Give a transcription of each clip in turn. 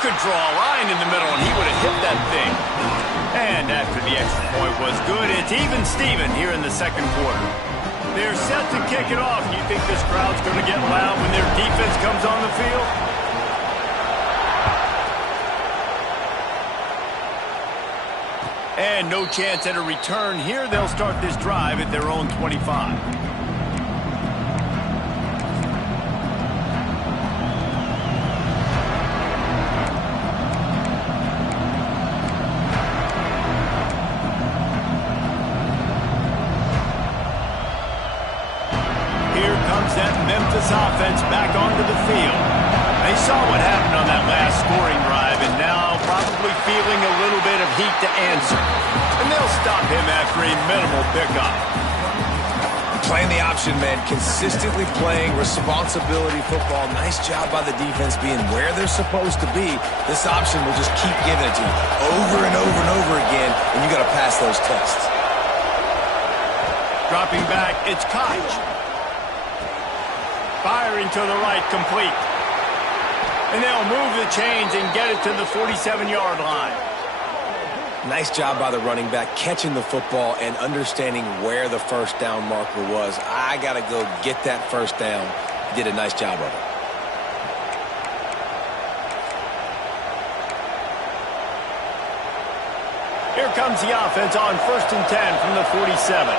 could draw a line in the middle, and he would have hit that thing. And after the extra point was good, it's even Steven here in the second quarter. They're set to kick it off. You think this crowd's going to get loud when their defense comes on the field? And no chance at a return here. They'll start this drive at their own 25. Offense back onto the field. They saw what happened on that last scoring drive, and now probably feeling a little bit of heat to answer. And they'll stop him after a minimal pickup. Playing the option, man. Consistently playing responsibility football. Nice job by the defense being where they're supposed to be. This option will just keep giving it to you over and over and over again, and you got to pass those tests. Dropping back, it's Koch. Firing to the right, complete. And they'll move the chains and get it to the 47-yard line. Nice job by the running back, catching the football and understanding where the first down marker was. I got to go get that first down. He did a nice job of it. Here comes the offense on 1st and 10 from the 47.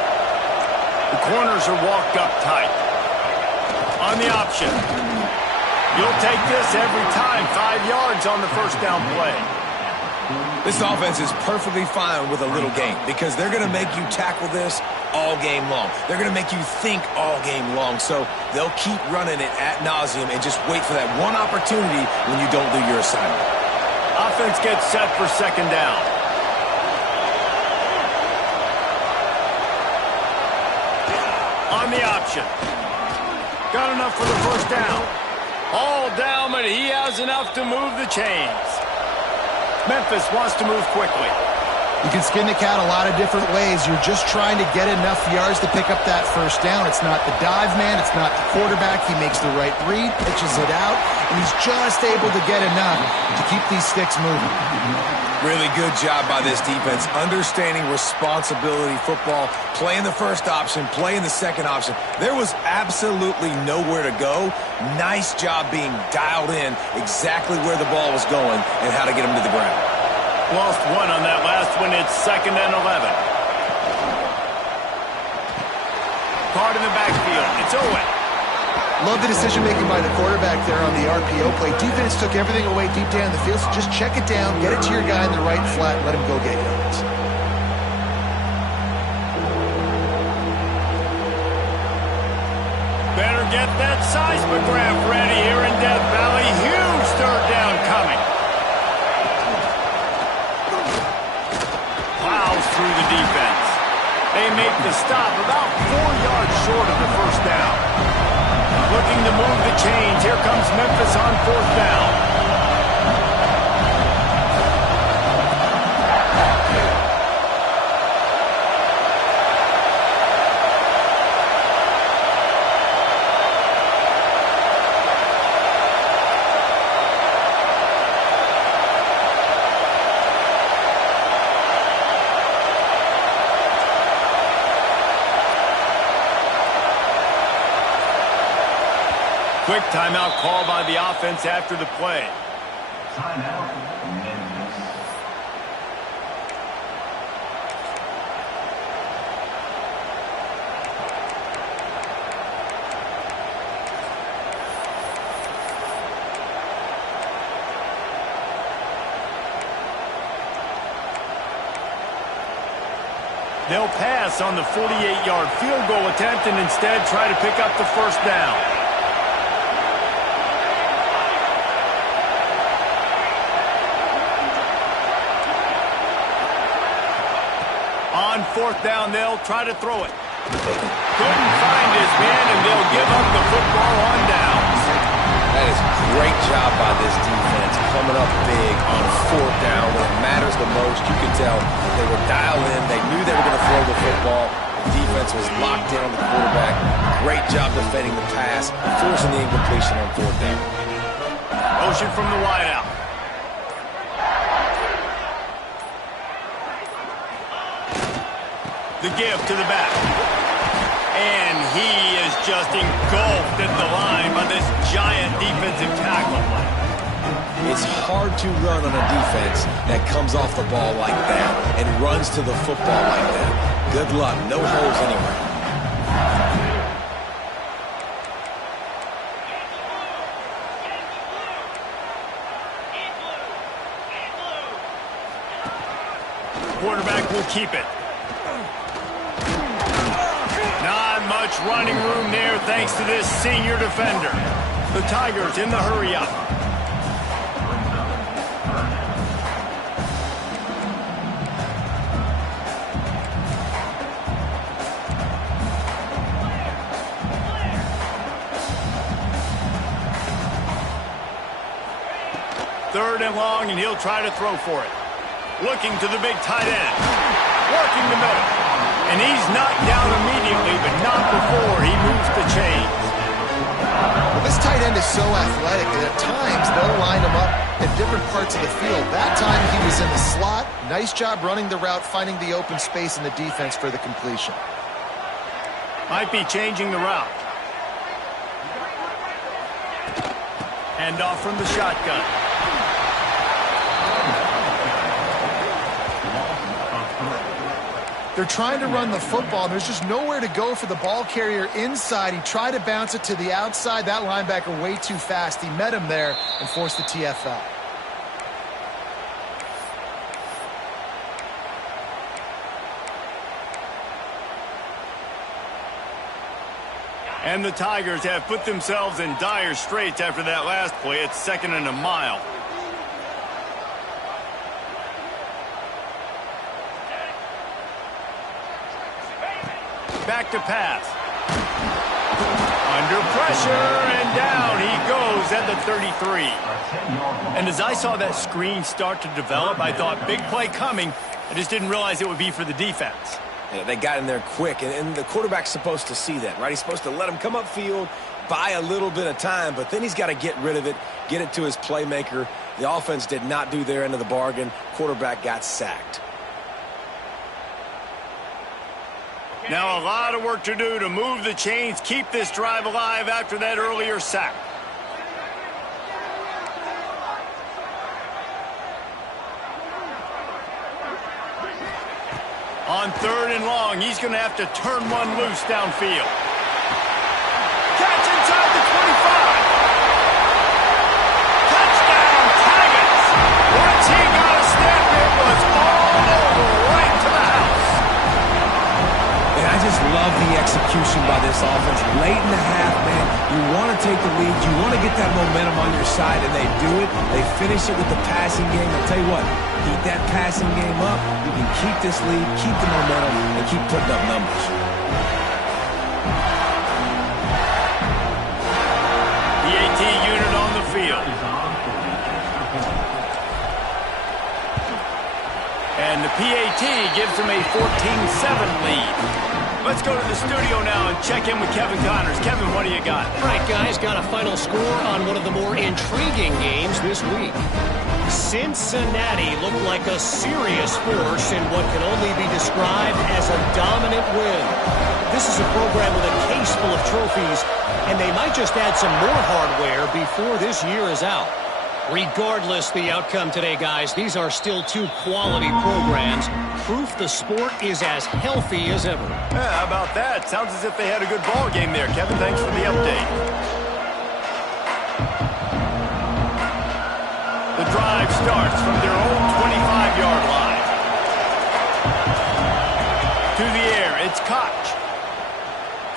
The corners are walked up tight. On the option. You'll take this every time. 5 yards on the first down play. This offense is perfectly fine with a little game because they're going to make you tackle this all game long. They're going to make you think all game long. So they'll keep running it ad nauseum and just wait for that one opportunity when you don't do your assignment. Offense gets set for second down. On the option. Got enough for the first down. All down, but he has enough to move the chains. Memphis wants to move quickly. You can skin the cat a lot of different ways. You're just trying to get enough yards to pick up that first down. It's not the dive man. It's not the quarterback. He makes the right read, pitches it out, and he's just able to get enough to keep these sticks moving. Really good job by this defense, understanding responsibility football, playing the first option, playing the second option. There was absolutely nowhere to go. Nice job being dialed in exactly where the ball was going and how to get him to the ground. Lost one on that last one. It's 2nd and 11. Card in the backfield. It's Owen. Love the decision-making by the quarterback there on the RPO play. Defense took everything away deep down the field, so just check it down, get it to your guy in the right flat, and let him go get yards. Better get that seismograph ready here in Death Valley. Huge third down coming. Plows through the defense. They make the stop about 4 yards short of the first down. Looking to move the chains. Here comes Memphis on 4th down. Quick timeout call by the offense after the play. Timeout, Memphis. They'll pass on the 48-yard field goal attempt and instead try to pick up the first down. On 4th down, they'll try to throw it. Couldn't find his man, and they'll give up the football on downs. That is a great job by this defense, coming up big on 4th down when it matters the most. You can tell they were dialed in. They knew they were going to throw the football. The defense was locked in on the quarterback. Great job defending the pass, forcing the incompletion on 4th down. Motion from the wideout. The give to the back. And he is just engulfed at the line by this giant defensive tackle. It's hard to run on a defense that comes off the ball like that and runs to the football like that. Good luck. No holes anywhere. Quarterback will keep it. Not much running room there thanks to this senior defender. The Tigers in the hurry up. Third and long, and he'll try to throw for it. Looking to the big tight end. Working the middle. And he's knocked down immediately, but not before he moves the chains. Well, this tight end is so athletic that at times they'll line him up at different parts of the field. That time he was in the slot. Nice job running the route, finding the open space in the defense for the completion. Might be changing the route. Hand off from the shotgun. They're trying to run the football, and there's just nowhere to go for the ball carrier inside. He tried to bounce it to the outside. That linebacker way too fast. He met him there and forced the TFL. And the Tigers have put themselves in dire straits after that last play. It's 2nd and a mile. Back to pass. Under pressure, and down he goes at the 33. And as I saw that screen start to develop, I thought big play coming. I just didn't realize it would be for the defense. Yeah, they got in there quick, and the quarterback's supposed to see that, right? He's supposed to let him come upfield, buy a little bit of time, but then he's got to get rid of it, get it to his playmaker. The offense did not do their end of the bargain. Quarterback got sacked. Now a lot of work to do to move the chains, keep this drive alive after that earlier sack. On 3rd and long, he's going to have to turn one loose downfield. Catch inside the 25. Touchdown, Tigers! Once he got a snap, it was all over, right to the house. And I just love the execution by this offense. Late in the half, man, you want to take the lead. You want to get that momentum on your side, and they do it. They finish it with the passing game. I'll tell you what, keep that passing game up. You can keep this lead, keep the momentum, and keep putting up numbers. The AT unit on the field. And the PAT gives them a 14-7 lead. Let's go to the studio now and check in with Kevin Connors. Kevin, what do you got? All right, guys, got a final score on one of the more intriguing games this week. Cincinnati looked like a serious force in what can only be described as a dominant win. This is a program with a case full of trophies, and they might just add some more hardware before this year is out. Regardless the outcome today, guys, these are still two quality programs. Proof the sport is as healthy as ever. Yeah, how about that? Sounds as if they had a good ball game there. Kevin, thanks for the update. The drive starts from their own 25-yard line. To the air, it's Koch.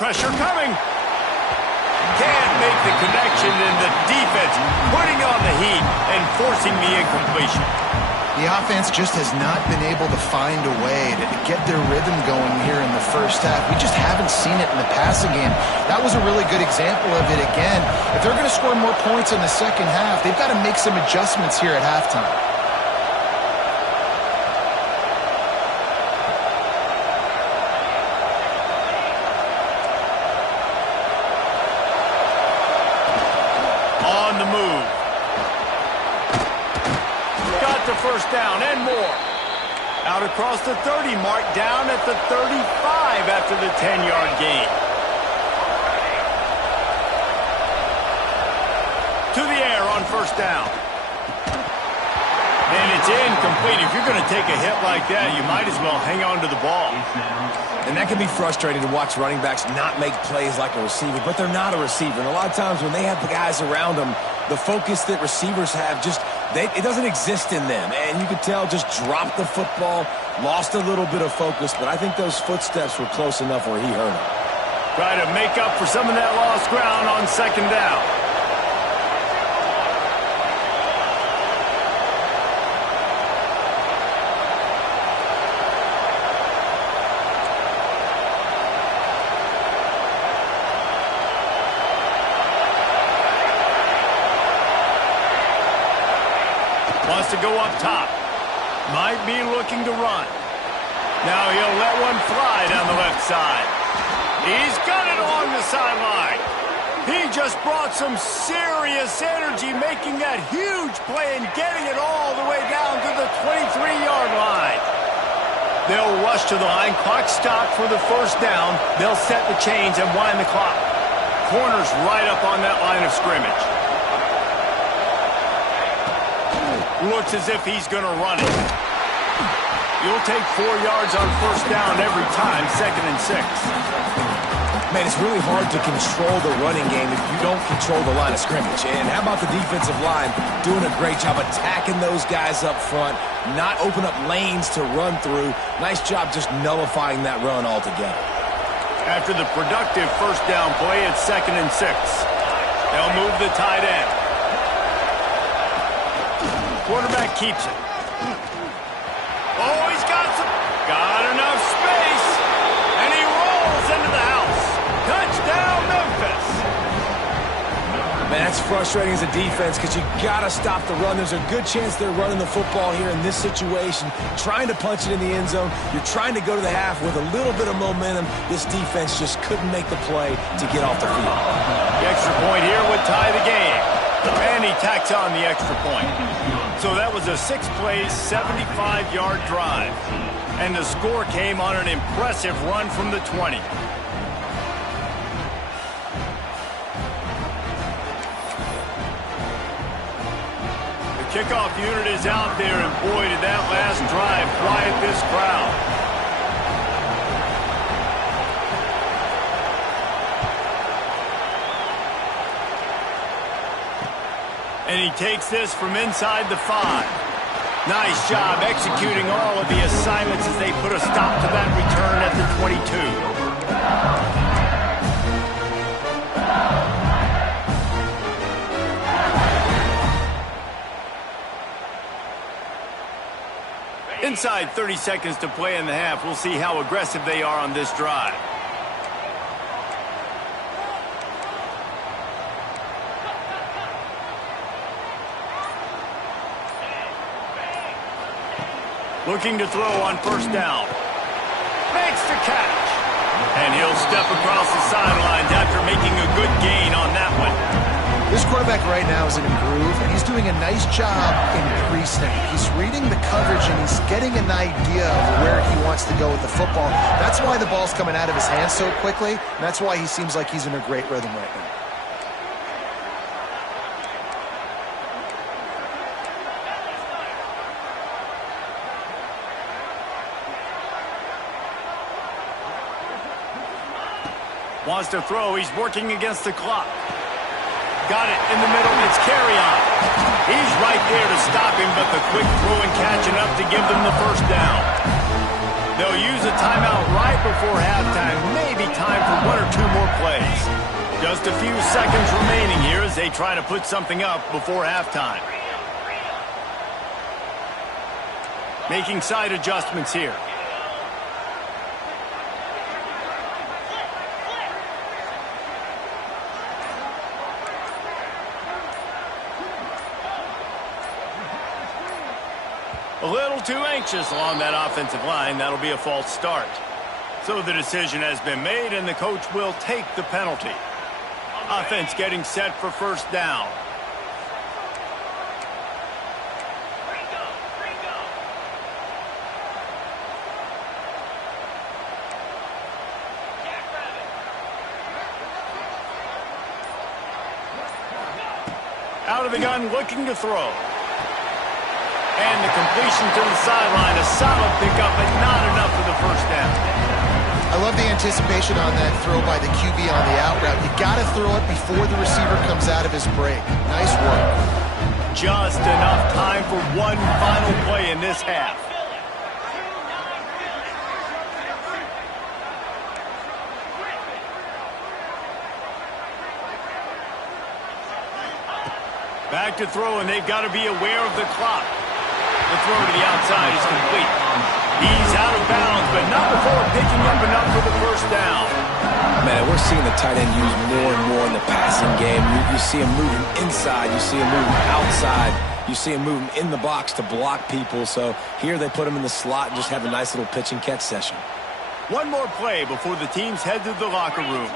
Pressure coming. Can't make the connection, and the defense putting on the heat and forcing the incompletion. The offense just has not been able to find a way to get their rhythm going here in the first half. We just haven't seen it in the passing game. That was a really good example of it again. If they're going to score more points in the second half, they've got to make some adjustments here at halftime. On the move. Got the first down and more. Out across the 30 mark, down at the 35 after the 10-yard gain. To the air on first down. And it's incomplete. If you're going to take a hit like that, you might as well hang on to the ball. And that can be frustrating to watch running backs not make plays like a receiver, but they're not a receiver. And a lot of times when they have the guys around them, the focus that receivers have it doesn't exist in them. And you could tell just dropped the football, lost a little bit of focus, but I think those footsteps were close enough where he hurt him. Try to make up for some of that lost ground on second down. Wants to go up top. Might be looking to run. Now he'll let one fly down the left side. He's got it along the sideline. He just brought some serious energy making that huge play and getting it all the way down to the 23-yard line. They'll rush to the line. Clock stopped for the first down. They'll set the chains and wind the clock. Corner's right up on that line of scrimmage. Looks as if he's going to run it. You'll take 4 yards on first down every time, 2nd and 6. Man, it's really hard to control the running game if you don't control the line of scrimmage. And how about the defensive line doing a great job attacking those guys up front, not open up lanes to run through. Nice job just nullifying that run altogether. After the productive first down play, it's 2nd and 6. They'll move the tight end. Quarterback keeps it. Oh, he's got enough space. And he rolls into the house. Touchdown, Memphis. Man, that's frustrating as a defense because you got to stop the run. There's a good chance they're running the football here in this situation, trying to punch it in the end zone. You're trying to go to the half with a little bit of momentum. This defense just couldn't make the play to get off the field. The extra point here would tie the game. And he tacks on the extra point. So that was a 6-play, 75-yard drive. And the score came on an impressive run from the 20. The kickoff unit is out there, and boy, did that last drive quiet this crowd. And he takes this from inside the 5. Nice job executing all of the assignments as they put a stop to that return at the 22. Inside 30 seconds to play in the half. We'll see how aggressive they are on this drive. Looking to throw on first down. Makes the catch. And he'll step across the sidelines after making a good gain on that one. This quarterback right now is in a groove, and he's doing a nice job in pre-snap. He's reading the coverage, and he's getting an idea of where he wants to go with the football. That's why the ball's coming out of his hands so quickly, and that's why he seems like he's in a great rhythm right now. Wants to throw. He's working against the clock. Got it in the middle. It's Carry-on. He's right there to stop him, but the quick throw and catching up to give them the first down. They'll use a timeout right before halftime. Maybe time for 1 or 2 more plays. Just a few seconds remaining here as they try to put something up before halftime. Making side adjustments here. A little too anxious along that offensive line. That'll be a false start. So the decision has been made, and the coach will take the penalty. Offense getting set for first down. Out of the gun, looking to throw. And the completion to the sideline. A solid pickup, but not enough for the first down. I love the anticipation on that throw by the QB on the out route. You got to throw it before the receiver comes out of his break. Nice work. Just enough time for one final play in this half. Back to throw, and they've got to be aware of the clock. The throw to the outside is complete. He's out of bounds, but not before picking up enough for the first down. Man, we're seeing the tight end used more and more in the passing game. You see him moving inside. You see him moving outside. You see him moving in the box to block people. So here they put him in the slot and just have a nice little pitch and catch session. One more play before the teams head to the locker rooms.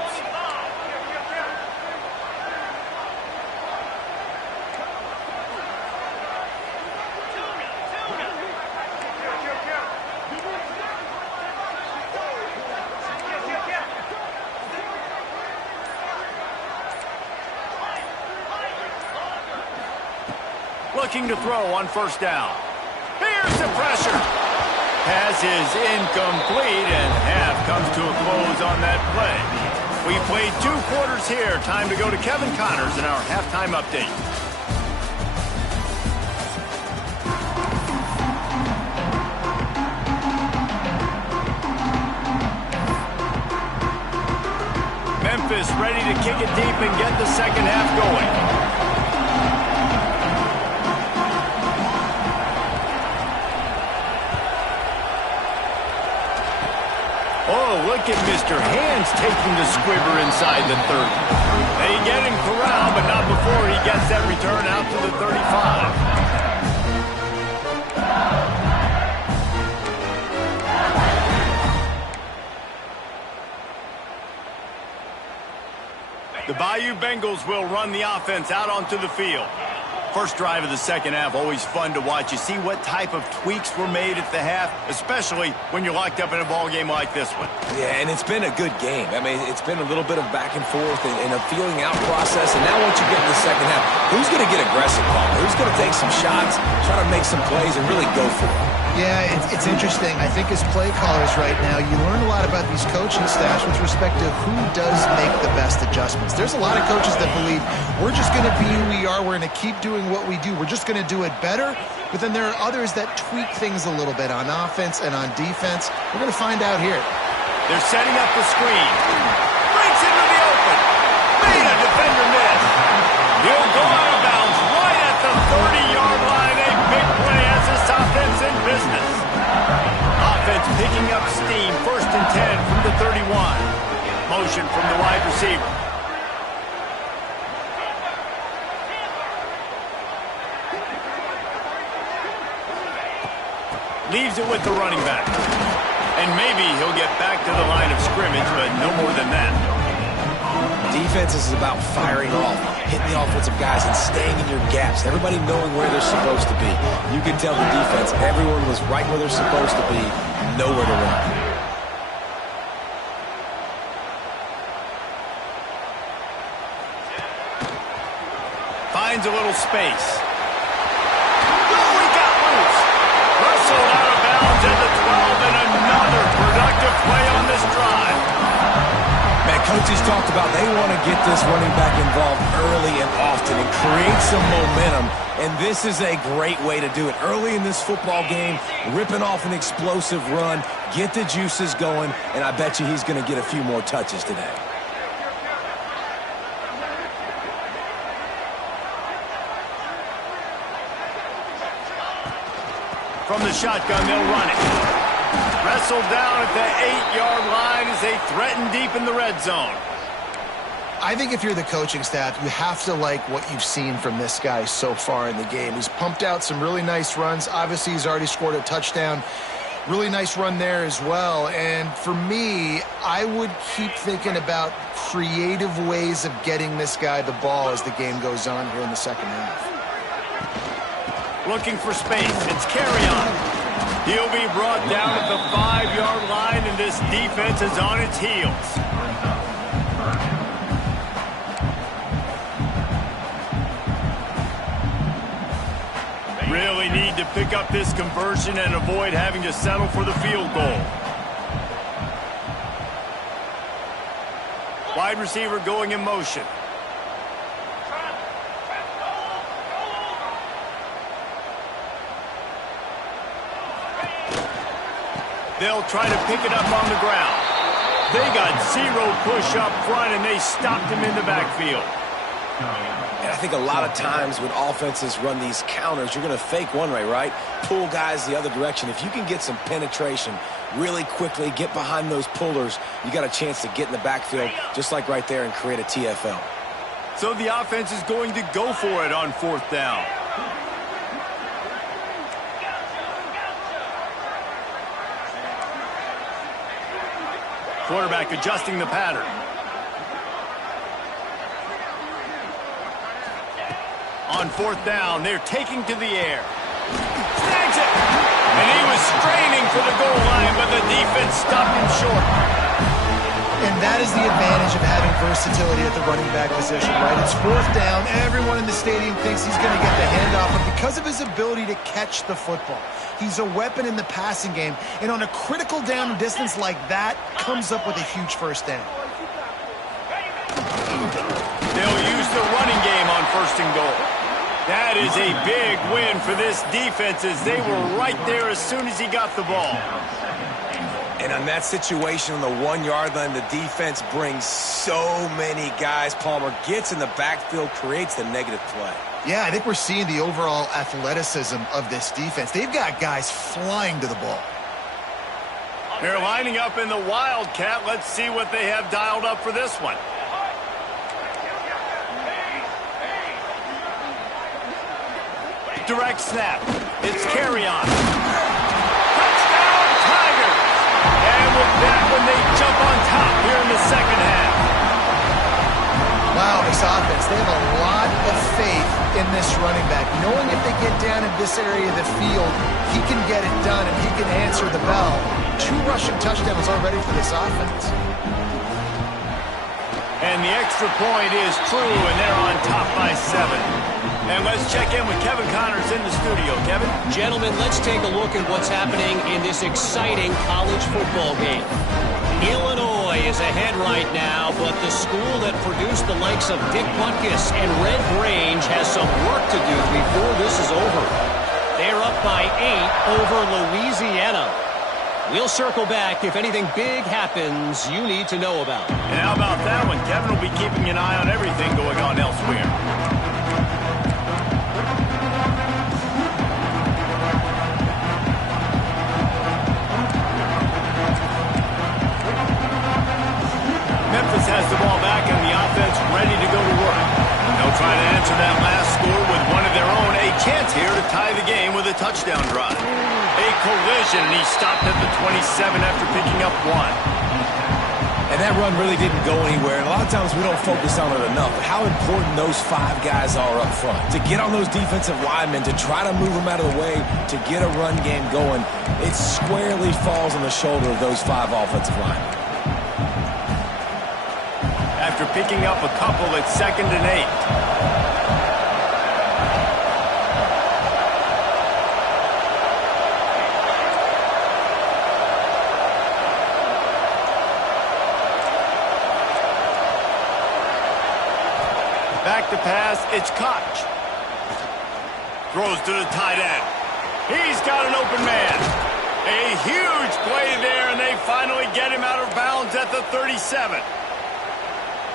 Looking to throw on first down. Here's the pressure. Pass is incomplete, and half comes to a close on that play. We played 2 quarters here. Time to go to Kevin Connors in our halftime update. Memphis ready to kick it deep and get the second half going. Oh, look at Mr. Hands taking the squibber inside the 30. They get him corralled, but not before he gets that return out to the 35. The Bayou Bengals will run the offense out onto the field. First drive of the second half, always fun to watch. You see what type of tweaks were made at the half, especially when you're locked up in a ball game like this one. Yeah, and it's been a good game. I mean, it's been a little bit of back and forth and a feeling out process. And now once you get in the second half, who's going to get aggressive, Paul? Who's going to take some shots, try to make some plays, and really go for it? Yeah, it's interesting. I think as play callers right now, you learn a lot about these coaching staffs with respect to who does make the best adjustments. There's a lot of coaches that believe we're just going to be who we are. We're going to keep doing what we do. We're just going to do it better. But then there are others that tweak things a little bit on offense and on defense. We're going to find out here. They're setting up the screen. Breaks into the open. Made a defender miss. He'll go out of bounds right at the 30-yard line. A big play as this offense in business. Offense picking up steam. 1st and 10 from the 31. Motion from the wide receiver. Leaves it with the running back. And maybe he'll get back to the line of scrimmage, but no more than that. Defense is about firing off, hitting the offensive guys, and staying in your gaps. Everybody knowing where they're supposed to be. You can tell the defense, everyone was right where they're supposed to be, nowhere to run. Finds a little space. Wrestled out of bounds at the 12, and another productive play on this drive. Man, coaches talked about they want to get this running back involved early and often and create some momentum, and this is a great way to do it. Early in this football game, ripping off an explosive run, get the juices going, and I bet you he's going to get a few more touches today. From the shotgun, they'll run it. Wrestled down at the 8-yard line as they threaten deep in the red zone. I think if you're the coaching staff, you have to like what you've seen from this guy so far in the game. He's pumped out some really nice runs. Obviously, he's already scored a touchdown. Really nice run there as well. And for me, I would keep thinking about creative ways of getting this guy the ball as the game goes on here in the second half. Looking for space. It's Carrion. He'll be brought down at the 5-yard line, and this defense is on its heels. They need to pick up this conversion and avoid having to settle for the field goal. Wide receiver going in motion. They'll try to pick it up on the ground. They got zero push up front, and they stopped him in the backfield. And I think a lot of times when offenses run these counters, you're going to fake one way, right? Pull guys the other direction. If you can get some penetration really quickly, get behind those pullers, you got a chance to get in the backfield, just like right there, and create a TFL. So the offense is going to go for it on 4th down. Quarterback adjusting the pattern. On 4th down, they're taking to the air. Snags it! And he was straining for the goal line, but the defense stopped him short. And that is the advantage of having versatility at the running back position, right? It's 4th down. Everyone in the stadium thinks he's going to get the handoff, but because of his ability to catch the football, he's a weapon in the passing game. And on a critical down distance like that, comes up with a huge 1st down. They'll use the running game on 1st and goal. That is a big win for this defense, as they were right there as soon as he got the ball. And on that situation on the 1-yard line, the defense brings so many guys. Palmer gets in the backfield, creates the negative play. Yeah, I think we're seeing the overall athleticism of this defense. They've got guys flying to the ball. They're lining up in the Wildcat. Let's see what they have dialed up for this one. Direct snap. It's carry on. Touchdown, Tigers! And with that one, they jump on top here in the 2nd half. Wow, this offense, they have a lot of faith in this running back. Knowing if they get down in this area of the field, he can get it done and he can answer the bell. 2 rushing touchdowns already for this offense. And the extra point is true, and they're on top by 7. And let's check in with Kevin Connors in the studio. Kevin? Gentlemen, let's take a look at what's happening in this exciting college football game. Illinois is ahead right now, but the school that produced the likes of Dick Butkus and Red Grange has some work to do before this is over. They're up by 8 over Louisiana. We'll circle back if anything big happens you need to know about. And how about that one? Kevin will be keeping an eye on everything going on elsewhere. Memphis has the ball back and the offense ready to go to work. They'll try to answer that last score with one of their own. A chance here to tie the game with a touchdown drive. A collision, and he stopped at the 27 after picking up 1. And that run really didn't go anywhere. And a lot of times we don't focus on it enough. But how important those 5 guys are up front. To get on those defensive linemen, to try to move them out of the way, to get a run game going, it squarely falls on the shoulder of those 5 offensive linemen. After picking up a couple, it's 2nd and 8. Back to pass, it's Koch. Throws to the tight end. He's got an open man. A huge play there, and they finally get him out of bounds at the 37.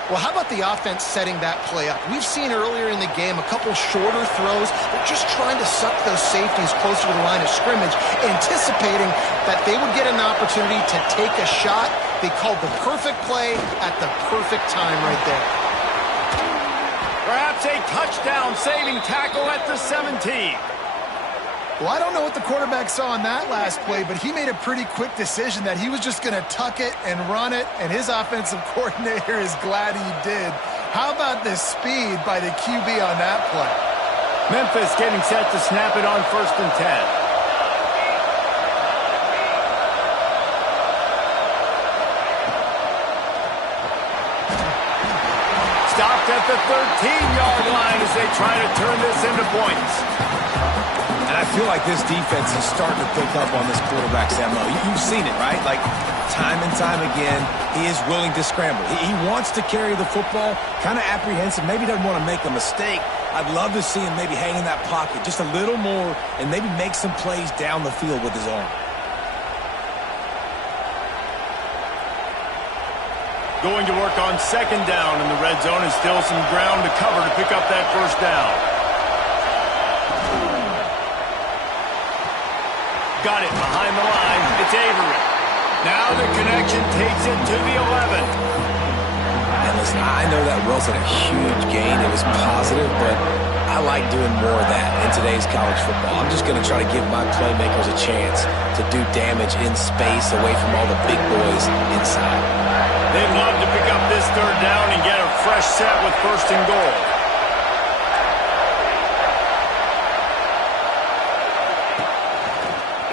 Well, how about the offense setting that play up? We've seen earlier in the game a couple shorter throws. They're just trying to suck those safeties closer to the line of scrimmage, anticipating that they would get an opportunity to take a shot. They called the perfect play at the perfect time right there. Perhaps a touchdown-saving tackle at the 17. Well, I don't know what the quarterback saw on that last play, but he made a pretty quick decision that he was just going to tuck it and run it, and his offensive coordinator is glad he did. How about the speed by the QB on that play? Memphis getting set to snap it on 1st and 10. Stopped at the 13-yard line as they try to turn this into points. And I feel like this defense is starting to pick up on this quarterback's MO. You've seen it, right? Like, time and time again, he is willing to scramble. He wants to carry the football, kind of apprehensive, maybe doesn't want to make a mistake. I'd love to see him maybe hang in that pocket just a little more and maybe make some plays down the field with his arm. Going to work on second down in the red zone, and still some ground to cover to pick up that first down. Got it behind the line. It's Avery. Now the connection takes it to the 11. And listen, I know that wasn't a huge gain. It was positive, but I like doing more of that in today's college football. I'm just going to try to give my playmakers a chance to do damage in space away from all the big boys inside. They'd love to pick up this third down and get a fresh set with first and goal.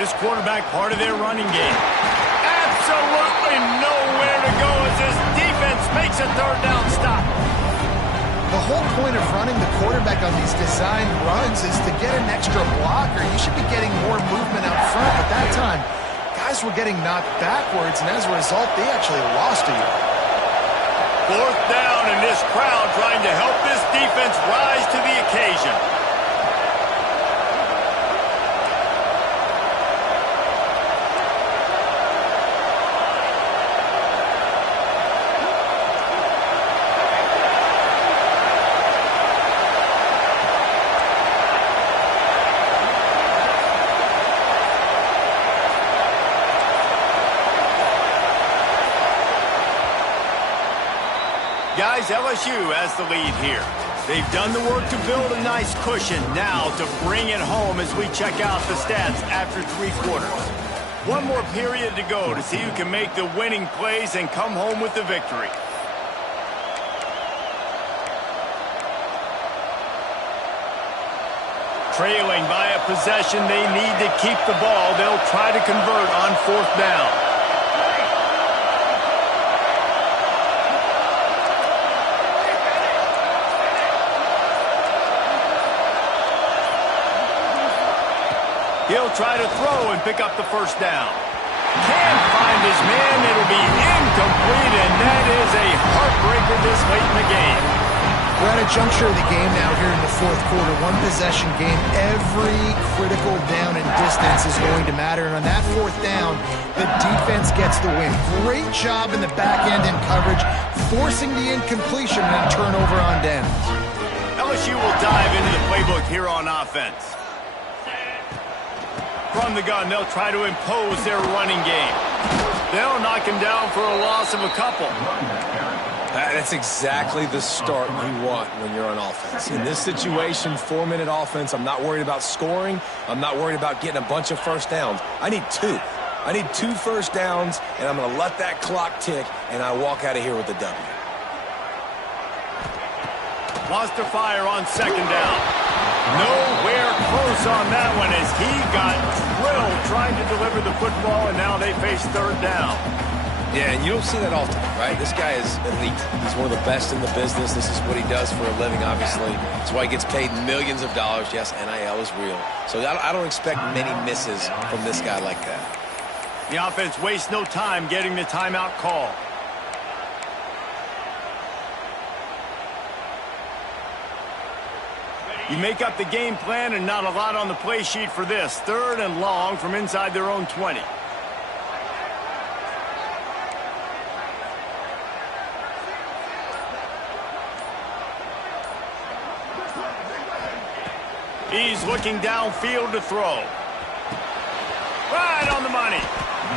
This quarterback part of their running game. Absolutely nowhere to go as this defense makes a third down stop. The whole point of running the quarterback on these design runs is to get an extra blocker. You should be getting more movement out front. At that time, guys were getting knocked backwards, and as a result, they actually lost a yard. Fourth down, and this crowd trying to help this defense rise to the occasion. Guys, LSU has the lead here. They've done the work to build a nice cushion. Now to bring it home as we check out the stats after 3 quarters. One more period to go to see who can make the winning plays and come home with the victory. Trailing by a possession, they need to keep the ball. They'll try to convert on fourth down. He'll try to throw and pick up the first down. Can't find his man. It'll be incomplete, and that is a heartbreaker this late in the game. We're at a juncture of the game now here in the fourth quarter. One possession game. Every critical down and distance is going to matter. And on that fourth down, the defense gets the win. Great job in the back end in coverage, forcing the incompletion and turnover on downs. LSU will dive into the playbook here on offense. From the gun, they'll try to impose their running game. They'll knock him down for a loss of a couple. That's exactly the start you want when you're on offense. In this situation, 4-minute offense, I'm not worried about scoring. I'm not worried about getting a bunch of first downs. I need 2. I need 2 first downs, and I'm going to let that clock tick, and I walk out of here with a W. Wants to fire on second down. Nowhere close on that one as he got drilled trying to deliver the football, and now they face third down. Yeah, and you don't see that all the time, right? This guy is elite. He's one of the best in the business. This is what he does for a living, obviously. That's why he gets paid millions of dollars. Yes, NIL is real. So I don't expect many misses from this guy like that. The offense wastes no time getting the timeout call. You make up the game plan and not a lot on the play sheet for this. Third and long from inside their own 20. He's looking downfield to throw. Right on the money.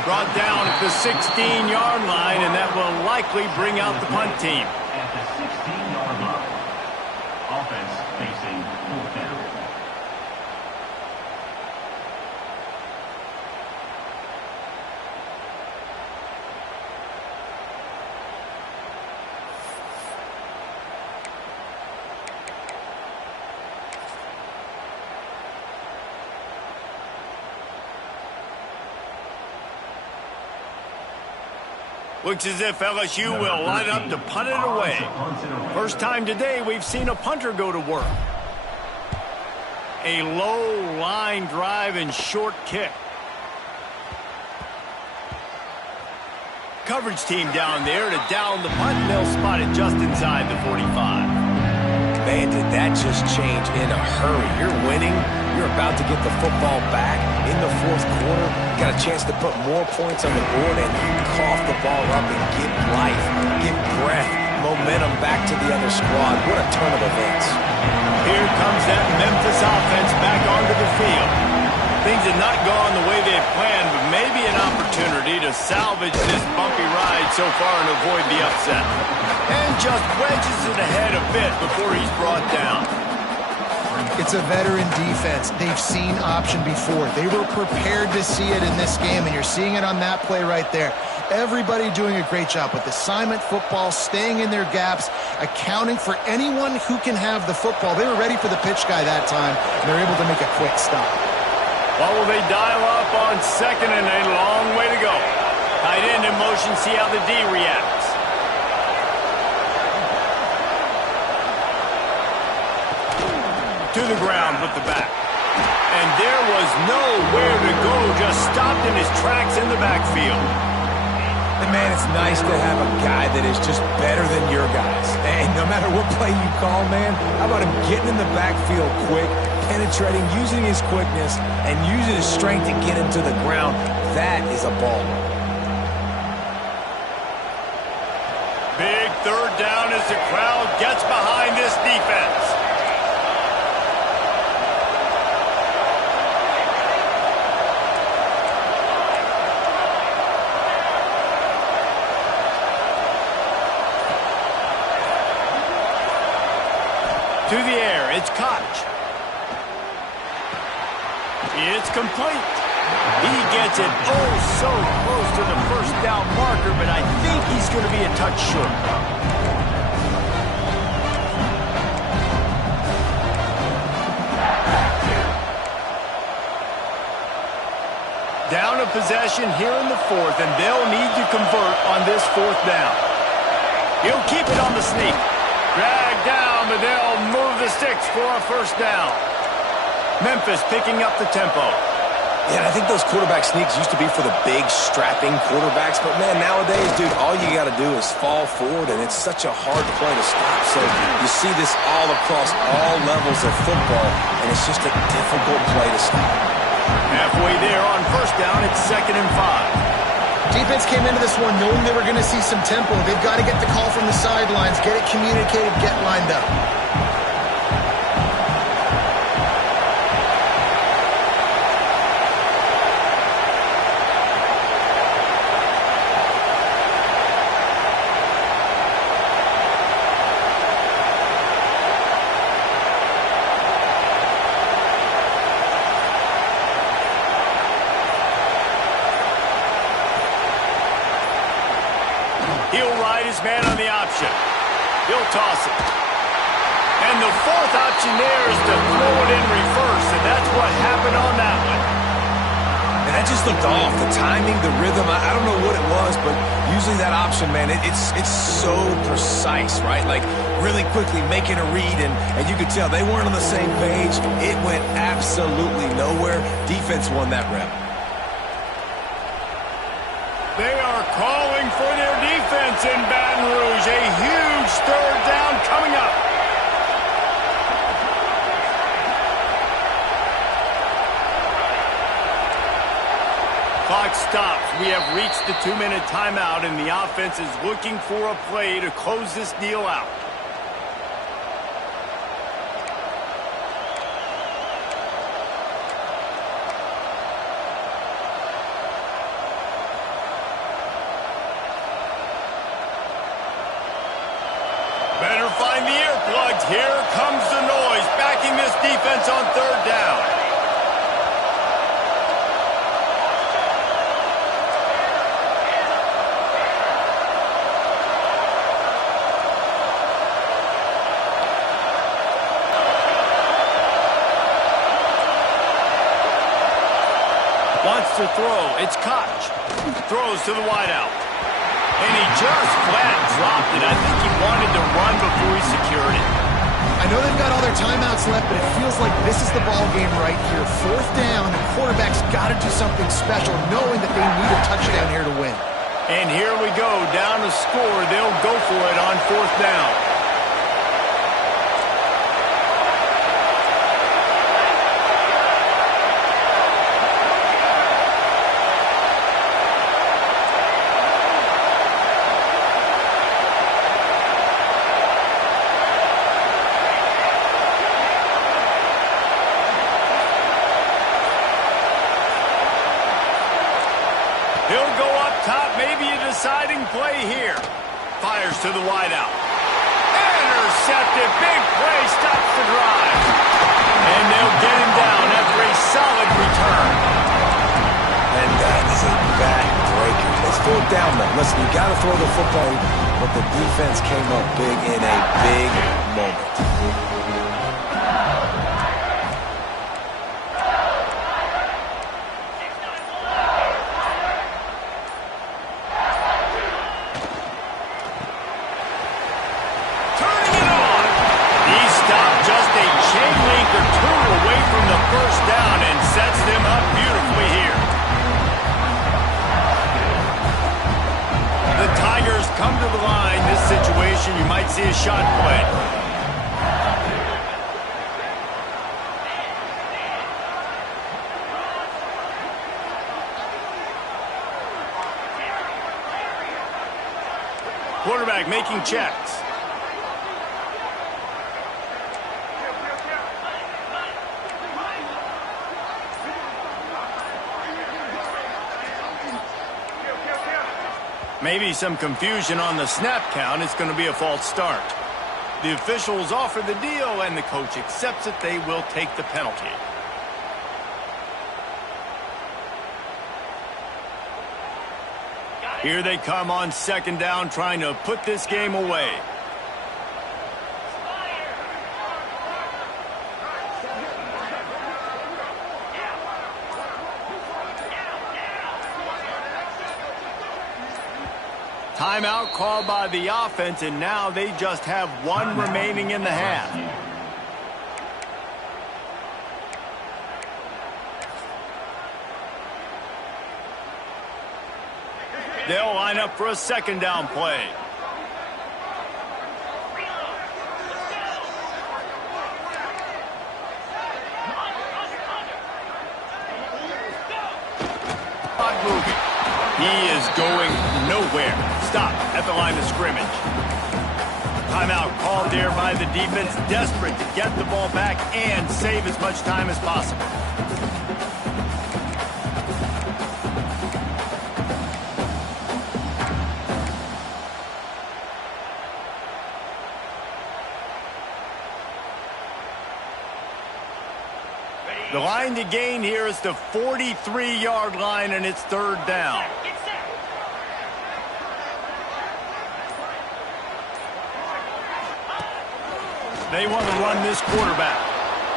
Brought down at the 16-yard line, and that will likely bring out the punt team. At the 16-yard line, offense facing fourth down. Looks as if LSU will line up to punt it away. First time today we've seen a punter go to work. A low line drive and short kick. Coverage team down there to down the punt, and they'll spot it just inside the 45. Man, did that just change in a hurry. You're winning. You're about to get the football back in the fourth quarter. Got a chance to put more points on the board, and you cough the ball up and get life, get breath, momentum back to the other squad. What a turn of events. Here comes that Memphis offense back onto the field. Things have not gone the way they planned, but maybe an opportunity to salvage this bumpy ride so far and avoid the upset. And just wedges it ahead a bit before he's brought down. It's a veteran defense. They've seen option before. They were prepared to see it in this game, and you're seeing it on that play right there. Everybody doing a great job with assignment football, staying in their gaps, accounting for anyone who can have the football. They were ready for the pitch guy that time, and they're able to make a quick stop. Well, will they dial up on second and a long way to go? Tight end in motion, see how the D reacts. To the ground with the back. And there was nowhere to go, just stopped in his tracks in the backfield. And man, it's nice to have a guy that is just better than your guys. And no matter what play you call, man, how about him getting in the backfield quick, penetrating, using his quickness, and using his strength to get him to the ground. That is a ball. Big third down as the crowd gets behind this defense. To the air, it's Koch. It's complete. He gets it oh so close to the first down marker, but I think he's going to be a touch short. Down a possession here in the fourth, and they'll need to convert on this fourth down. He'll keep it on the sneak. Dragged down, but they'll move the sticks for a first down. Memphis picking up the tempo. Yeah, and I think those quarterback sneaks used to be for the big, strapping quarterbacks. But, man, nowadays, dude, all you got to do is fall forward, and it's such a hard play to stop. So you see this all across all levels of football, and it's just a difficult play to stop. Halfway there on first down, it's 2nd and 5. Defense came into this one knowing they were going to see some tempo. They've got to get the call from the sidelines, get it communicated, get lined up. He'll ride his man on the option. He'll toss it. And the fourth option there is to throw it in reverse, and that's what happened on that one. And that just looked off. The timing, the rhythm, I don't know what it was, but usually that option, man, it's so precise, right? Like really quickly making a read, and you could tell they weren't on the same page. It went absolutely nowhere. Defense won that rep. They are calling for their defense in Baton Rouge. A huge third down coming up. Clock stops. We have reached the 2-minute timeout, and the offense is looking for a play to close this deal out. Better find the earplugs. Here comes the noise, backing this defense on third down. Wants to throw. It's Koch. Throws to the wideout. And he just flat dropped it. I think he wanted to run before he secured it. I I know they've got all their timeouts left, but it feels like this is the ball game right here. 4th down, the quarterback's got to do something special, knowing that they need a touchdown here to win. And here we go, down to score. They'll go for it on 4th down. He'll go up top, maybe a deciding play here. Fires to the wideout. Intercepted, big play, stops the drive. And they'll get him down after a solid return. And that is a back-breaker. It's 4th down, though. Listen, you got to throw the football, but the defense came up big in a big moment. First down and sets them up beautifully here. The Tigers come to the line. This situation, you might see a shot play. Quarterback making checks. Maybe some confusion on the snap count. It's going to be a false start. The officials offer the deal, and the coach accepts it. They will take the penalty. Here they come on 2nd down, trying to put this game away. Timeout called by the offense, and now they just have 1 remaining in the half. They'll line up for a 2nd down play. Clock moving. He is going nowhere. Stop at the line of scrimmage. Timeout called there by the defense, desperate to get the ball back and save as much time as possible. The line to gain here is the 43-yard line, and it's 3rd down. They want to run this quarterback.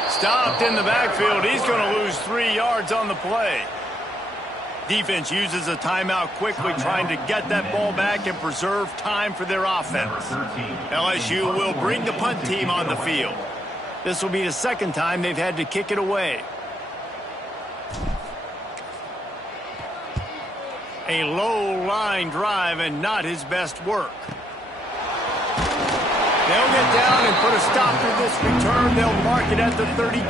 Stopped in the backfield. He's going to lose 3 yards on the play. Defense uses a timeout quickly, trying to get that ball back and preserve time for their offense. LSU will bring the punt team on the field. This will be the 2nd time they've had to kick it away. A low line drive and not his best work. They'll get down and put a stop to this return. They'll mark it at the 32.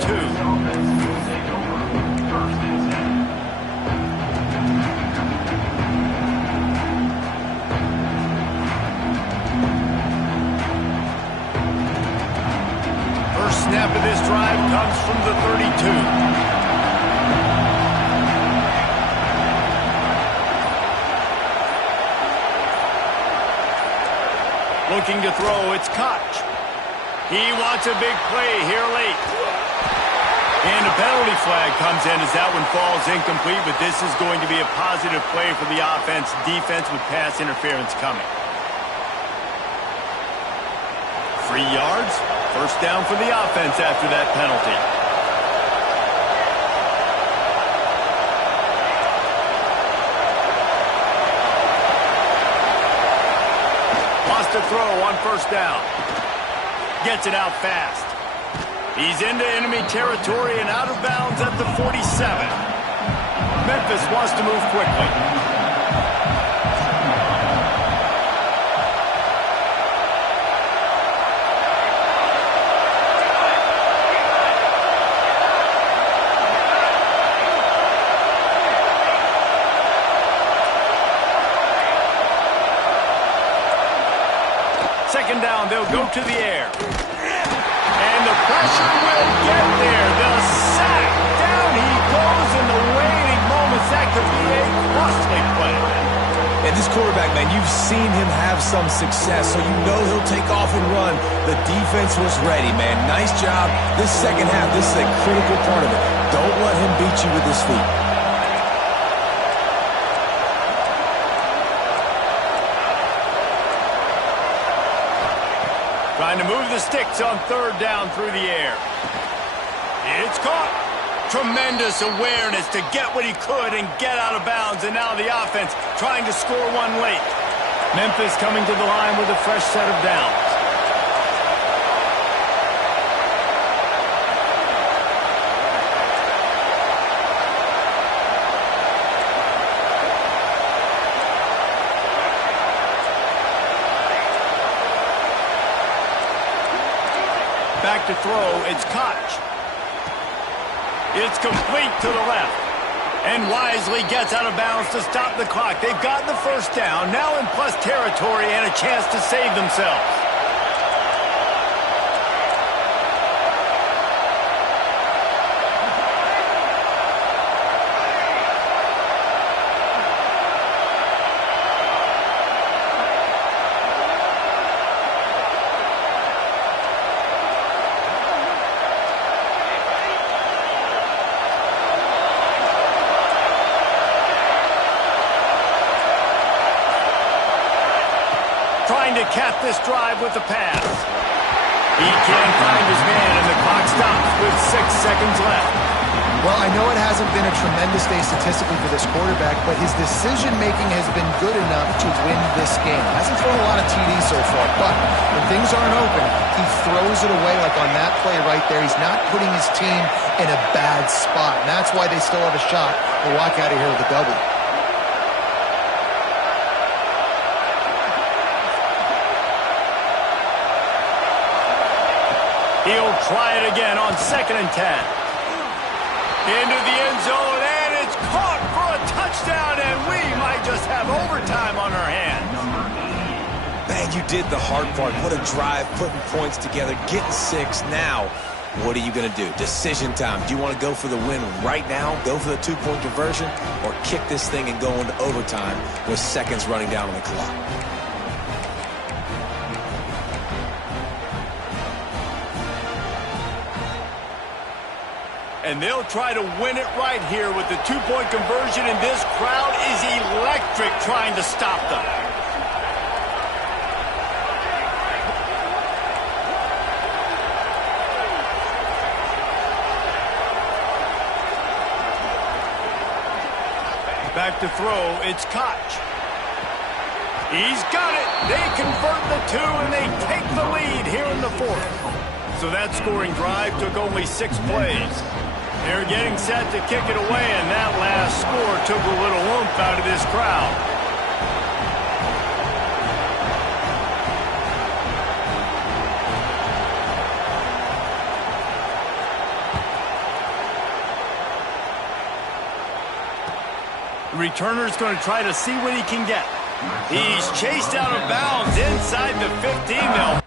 First snap of this drive comes from the 32. Looking to throw, it's Koch. He wants a big play here late. And a penalty flag comes in as that one falls incomplete, but this is going to be a positive play for the offense. Defense with pass interference coming. 3 yards, first down for the offense after that penalty. To throw on first down. Gets it out fast. He's into enemy territory and out of bounds at the 47. Memphis wants to move quickly. Second down, they'll go to the air. And the pressure will get there. The sack. Down he goes in the waiting moments. That could be a costly play. And this quarterback, man, you've seen him have some success, so you know he'll take off and run. The defense was ready, man. Nice job. This second half, this is a critical part of it. Don't let him beat you with his feet. Trying to move the sticks on third down through the air. It's caught. Tremendous awareness to get what he could and get out of bounds. And now the offense trying to score one late. Memphis coming to the line with a fresh set of downs. Back to throw, it's Koch. It's complete to the left. And wisely gets out of bounds to stop the clock. They've gotten the first down, now in plus territory and a chance to save themselves. Trying to cap this drive with the pass. He can't find his man, and the clock stops with 6 seconds left. Well, I know it hasn't been a tremendous day statistically for this quarterback, but his decision-making has been good enough to win this game. Hasn't thrown a lot of TDs so far, but when things aren't open, he throws it away like on that play right there. He's not putting his team in a bad spot, and that's why they still have a shot to walk out of here with a W. He'll try it again on 2nd and 10. Into the end zone, and it's caught for a touchdown, and we might just have overtime on our hands. Man, you did the hard part. What a drive, putting points together, getting 6. Now, what are you going to do? Decision time. Do you want to go for the win right now, go for the 2-point conversion, or kick this thing and go into overtime with seconds running down on the clock? And they'll try to win it right here with the 2-point conversion, and this crowd is electric trying to stop them. Back to throw, it's Koch. He's got it. They convert the 2, and they take the lead here in the 4th. So that scoring drive took only 6 plays. They're getting set to kick it away, and that last score took a little oomph out of this crowd. The returner's going to try to see what he can get. He's chased out of bounds inside the 15, though.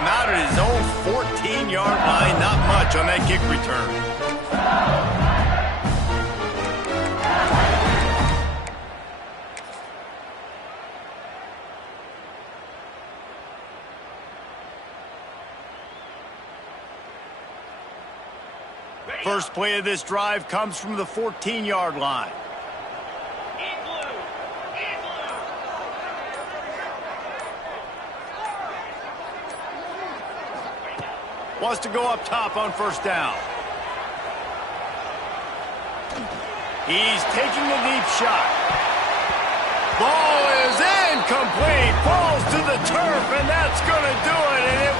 Out at his own 14-yard line, not much on that kick return. First play of this drive comes from the 14-yard line. Wants to go up top on first down. He's taking a deep shot. Ball is incomplete. Falls to the turf, and that's going to do it. And it